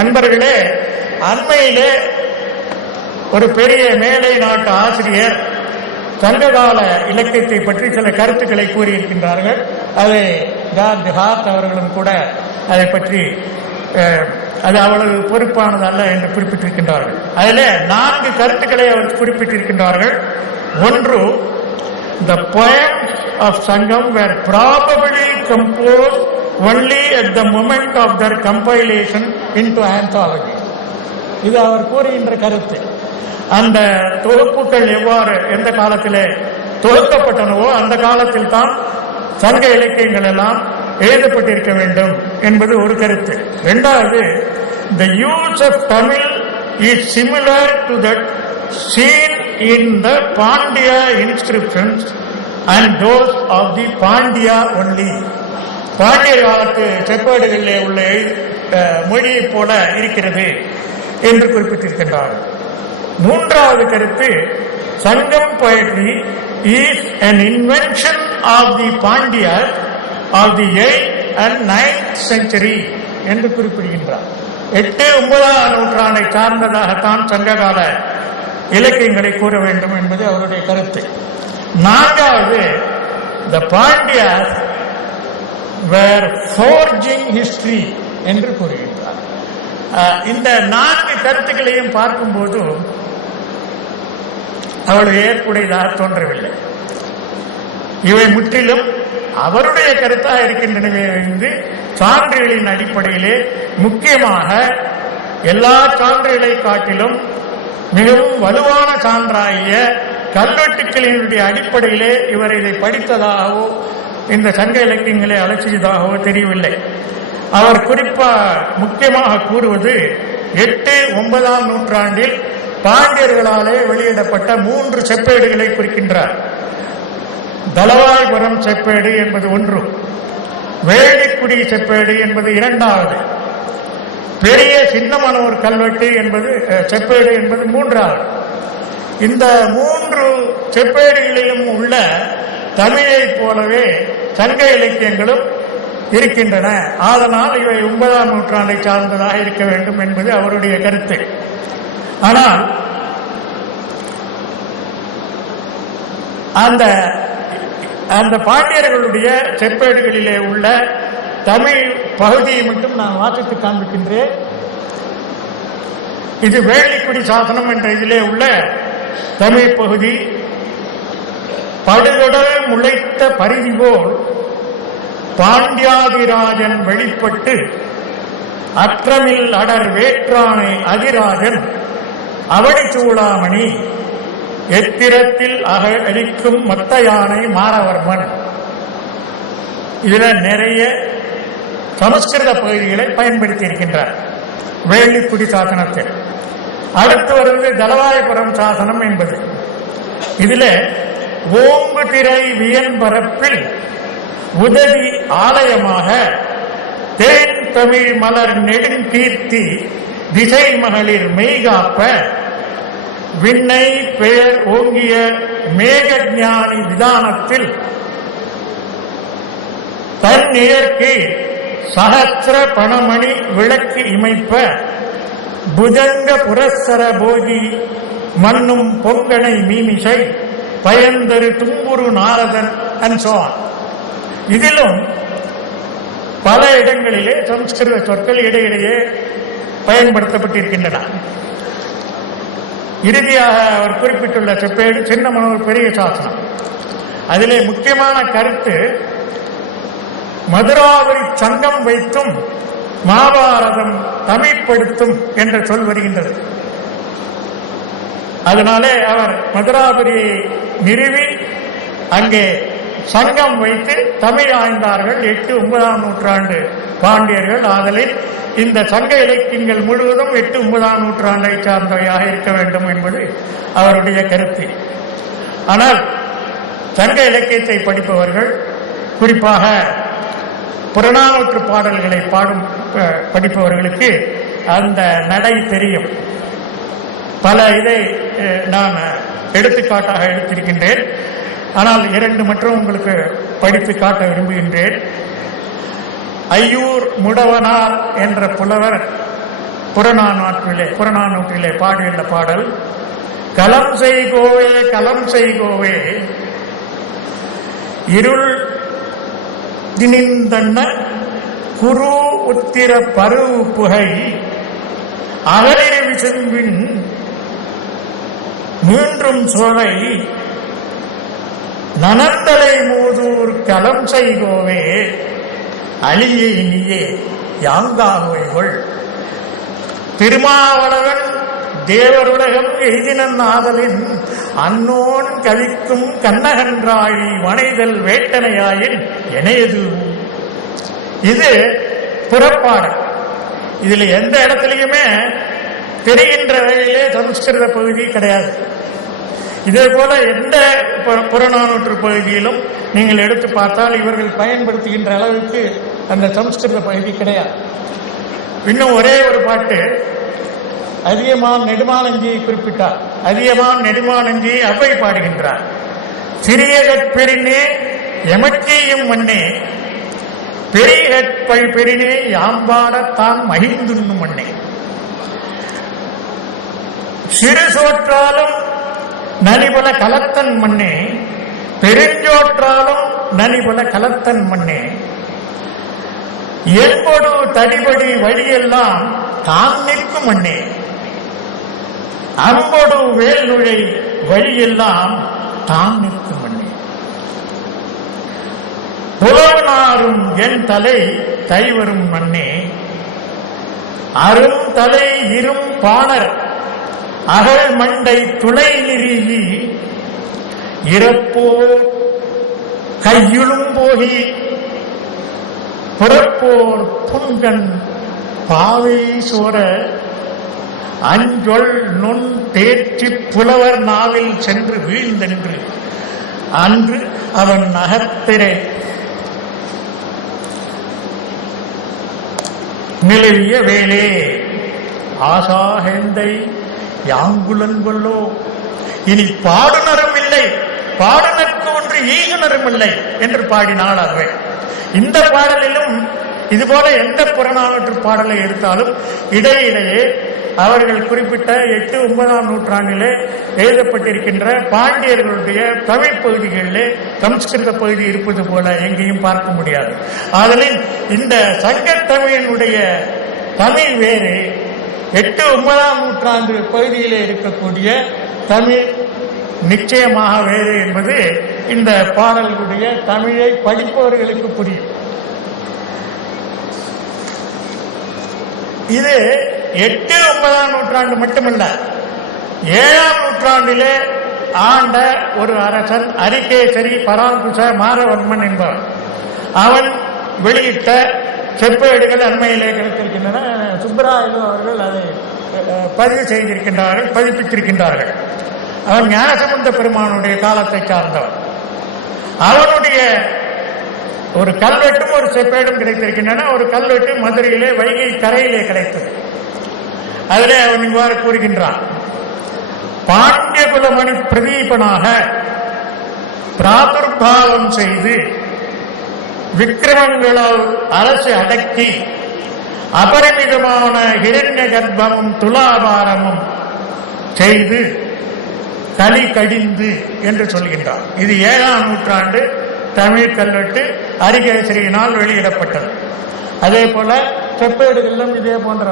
அன்பர்களே, அண்மையிலே ஒரு பெரிய மேலை நாட்டு ஆசிரியர் சங்ககால இலக்கியத்தை பற்றி சில கருத்துக்களை கூறியிருக்கின்றார்கள். அதை ஜார்ஜ் ஹார்ட் அவர்களும் கூட அதை பற்றி அது அவ்வளவு பொறுப்பானதல்ல என்று குறிப்பிட்டிருக்கின்றார்கள். அதில் 4 கருத்துக்களை அவர் குறிப்பிட்டிருக்கின்றார்கள். ஒன்று, the poems of Sangam were probably composed only at the moment of their compilation into anthology. இது அவர் கூறுகின்ற கருத்து. அந்த தொகுப்புகள் எவ்வாறு எந்த காலத்திலே தொகுக்கப்பட்டனவோ அந்த காலத்தில் தான் சங்க இலக்கியங்கள் எல்லாம் எழுதப்பட்டிருக்க வேண்டும் என்பது ஒரு கருத்து. இரண்டாவது, the use of Tamil is similar to that seen in the Pandya inscriptions and those of the Pandya only. Pandya காலத்து செப்பேடுகளிலே உள்ள மொழியை போல இருக்கிறது என்று குறிப்பிட்டிருக்கின்றார். மூன்றாவது கருத்து, சங்கம் poetry is an invention of the Pandyas of the 8th and 9th century என்று குறிப்பிடுகின்றார். 8-9ஆம் நூற்றாண்டை சார்ந்ததாகத்தான் சங்ககால இலக்கியங்களை கூற வேண்டும் என்பது அவருடைய கருத்து. நான்காவது, the Pandyas were forging history என்று கூறுகின்றார். இந்த 4 கருத்துக்களையும் பார்க்கும்போது அவளுடைய ஏற்புடையதாக தோன்றவில்லை. இவை முற்றிலும் அவருடைய கருத்தாக இருக்கின்றனவே என்று சான்றுகளின் அடிப்படையிலே, முக்கியமாக எல்லா சான்றுகளை காட்டிலும் மிகவும் வலுவான சான்றாகிய கல்வெட்டுக்களினுடைய அடிப்படையிலே இவர் இதை படித்ததாகவோ இந்த சங்க இலக்கியங்களை அலட்சியதாகவோ தெரியவில்லை. அவர் முக்கியமாக கூறுவது 8-9ஆம் நூற்றாண்டில் பாண்டியர்களாலே வெளியிடப்பட்ட 3 செப்பேடுகளை குறிக்கின்றார். தலவாய்புரம் செப்பேடு என்பது ஒன்று, வேளிக்குடி செப்பேடு என்பது இரண்டாவது, பெரிய சின்னமனூர் கல்வெட்டு என்பது செப்பேடு என்பது மூன்றாவது. இந்த 3 செப்பேடுகளிலும் உள்ள தமிழை போலவே சங்க இலக்கியங்களும் இருக்கின்றன. அதனால் இவை 9ஆம் நூற்றாண்டை சார்ந்ததாக இருக்க வேண்டும் என்பது அவருடைய கருத்து. ஆனால் அந்த பாண்டியர்களுடைய செப்பேடுகளிலே உள்ள தமிழ் பகுதியை மட்டும் நான் வாசித்து காண்பிக்கின்றேன். இது வேளிக்குடி சாசனம் என்ற இதிலே உள்ள தமிழ் பகுதி. படுகடல் முளைத்த பரிதி போல் பாண்டியாதிராஜன் வெளிப்பட்டு அற்றமில் அடர் வேற்றானை அதிராஜன் அவடி சூளாமணி எத்திரத்தில் அழிக்கும் மத்த யானை மாரவர்மன். இதில் நிறைய சமஸ்கிருத பகுதிகளை பயன்படுத்தி இருக்கின்றார் வேளிக்குடி சாசனத்தில். அடுத்து வருவது தலவாய்புரம் சாசனம் என்பது. இதில் ஓங்கு திரை வியன்பரப்பில் உதவி ஆலயமாக தேன் தமிழ் மலர் நெடுங்கீர்த்தி திசை மகளிர் மெய்காப்ப விண்ணை பெயர் ஓங்கிய மேகஞானி விதானத்தில் தன் இயற்கை சகசிர பணமணி விளக்கு இமைப்ப புஜங்க புரஸ்சர போகி மண்ணும் பொங்கனை மீமிசை பயந்தரு தும்புரு நாரதன் அன்சோன். இதிலும் பல இடங்களிலே சமஸ்கிருத சொற்கள் இடையிடையே பயன்படுத்தப்பட்டிருக்கின்றன. இறுதியாக அவர் குறிப்பிட்டுள்ள செப்பேடு சின்னமனூர் பெரிய சாசனம். அதிலே முக்கியமான கருத்து, மதுராபுரி சங்கம் வைத்தும் மகாபாரதம் தமிழ்படுத்தும் என்ற சொல் வருகின்றது. அதனாலே அவர் மதுராபுரியை நிறுவி அங்கே சங்கம் வைத்து தமிழ் ஆய்ந்தார்கள் 8-9ஆம் நூற்றாண்டு பாண்டியர்கள். ஆதலில் இந்த சங்க இலக்கியங்கள் முழுவதும் 8-9ஆம் நூற்றாண்டை சார்ந்தவையாக இருக்க வேண்டும் என்பது அவருடைய கருத்து. ஆனால் சங்க இலக்கியத்தை படிப்பவர்கள், குறிப்பாக புறநானூற்று பாடல்களை படிப்பவர்களுக்கு அந்த நடை தெரியும். பல இதை நான் எடுத்துக்காட்டாக எடுத்திருக்கின்றேன். ஆனால் 2 மட்டும் உங்களுக்கு படித்து காட்ட விரும்புகின்றேன். ஐயூர் முடவனார் என்ற புலவர் புறநானூற்றிலே பாடியுள்ள பாடல், களம் செய்கோவே களம் செய்கோவே இருள் திணிந்தன்ன குரு உத்திர பருவு புகை அகலிரு செம்பின் மீண்டும் சோலை நனந்தலை மூதூர் களம் செய்கோவே அழியை நீயே யாங்காகுவைகள். திருமாவளவன் தேவருலகம் எய்தினன் ஆதலின் அன்னோன் கவிக்கும் கண்ணகன்றாய் வனைதல் வேட்டனையாயின் எனையது. இது புறப்பாடல். இதுல எந்த இடத்துலையுமே தெரிகின்ற வகையிலே சமஸ்கிருத பகுதி கிடையாது. இதே போல எந்த புறநானூற்று பகுதியிலும் நீங்கள் எடுத்து பார்த்தால் இவர்கள் பயன்படுத்துகின்ற அளவுக்கு அந்த சமஸ்கிருத பகுதி கிடையாது. இன்னும் ஒரே ஒரு பாட்டு அதியமான் நெடுமானஞ்சியை குறிப்பிட்டார். அதியமான் நெடுமானஞ்சியை அவ்வை பாடுகின்றார். சிறிய கற்பெரினே எமக்கேயும் மண்ணே பெரிய கற்பை பெரினே யாம்பாடத்தான் மகிழ்ந்துண்ணும் மண்ணே. சிறு சோற்றாலும் நனிபல கலத்தன் மண்ணே பெருஞ்சோற்றாலும் நனிபல கலத்தன் மண்ணே என்பொடு தடிபடி வழியெல்லாம் தான் நிற்கும் மண்ணே அம்பொடு வேல் நுழை வழியெல்லாம் தான் நிற்கும் மண்ணே. புலவனாரும் என் தலை தைவரும் மண்ணே அரும் தலை இரும் பாணர் அகல் மண்டை துளை நிறுவி இறப்போர் கையுளும் போகி புறப்போர் புன்கண் பாவை சோர அஞ்சொல் நுண் தேற்றி புலவர் நாவில் சென்று வீழ்ந்தென்று அன்று அவன் அகத்திரை நிலவிய வேலே ஆசாஹெந்தை யாங்குலன் கொல்லோ. இனி பாடுனரும் இல்லை, பாடுனருக்கு ஒன்று ஈகுனரும் இல்லை என்று பாடினாள் அவை. இந்த பாடலிலும் இதுபோல எந்த புறநானூற்று பாடலை எடுத்தாலும் இடையிடையே அவர்கள் குறிப்பிட்ட 8, 9ஆம் நூற்றாண்டிலே எழுதப்பட்டிருக்கின்ற பாண்டியர்களுடைய தமிழ் பகுதிகளிலே சமஸ்கிருத பகுதி இருப்பது போல எங்கேயும் பார்க்க முடியாது. ஆதலின் இந்த சங்கத்தமிழினுடைய தமிழ் வேறு 8, 9ஆம் நூற்றாண்டு பகுதியிலே இருக்கக்கூடிய தமிழ் நிச்சயமாக வேறு என்பது இந்த பாடல்களுடைய தமிழை படிப்பவர்களுக்கு புரியும். இது 8, 9ஆம் நூற்றாண்டு மட்டுமல்ல, 7ஆம் நூற்றாண்டிலே ஆண்ட ஒரு அரசன் அரிகேசரி பராங்குச மாரவர்மன் என்பவர். அவன் வெளியிட்ட செப்பேடுகள் அண்மையிலே கிடைத்திருக்கின்றன. சுப்பராயலு அவர்கள் அதை பதிவு செய்திருக்கின்றார்கள், பதிப்பித்திருக்கின்றார்கள். அவன் ஞானசம்பந்த பெருமானுடைய காலத்தை சார்ந்தவன். அவனுடைய ஒரு கல்வெட்டும் ஒரு செப்பேடும் கிடைத்திருக்கின்றன. ஒரு கல்வெட்டு மதுரையிலே வைகை கரையிலே கிடைத்தது. அதிலே அவன் இவ்வாறு கூறுகின்றான்: பாண்டியகுலமணி பிரதீபனாக பிராதுர்பாவம் செய்து விக்கிரமங்களால் அரசு அடக்கி அபரிமிதமான ஹிரண்ய கர்ப்பமும் துலாபாரமும் செய்து களி கடிந்து என்று சொல்கின்றார். இது 7ஆம் நூற்றாண்டு தமிழ் கல்வெட்டு அரிகேசரியினால் வெளியிடப்பட்டது. அதே போல செப்பேடுகளிலும் இதே போன்ற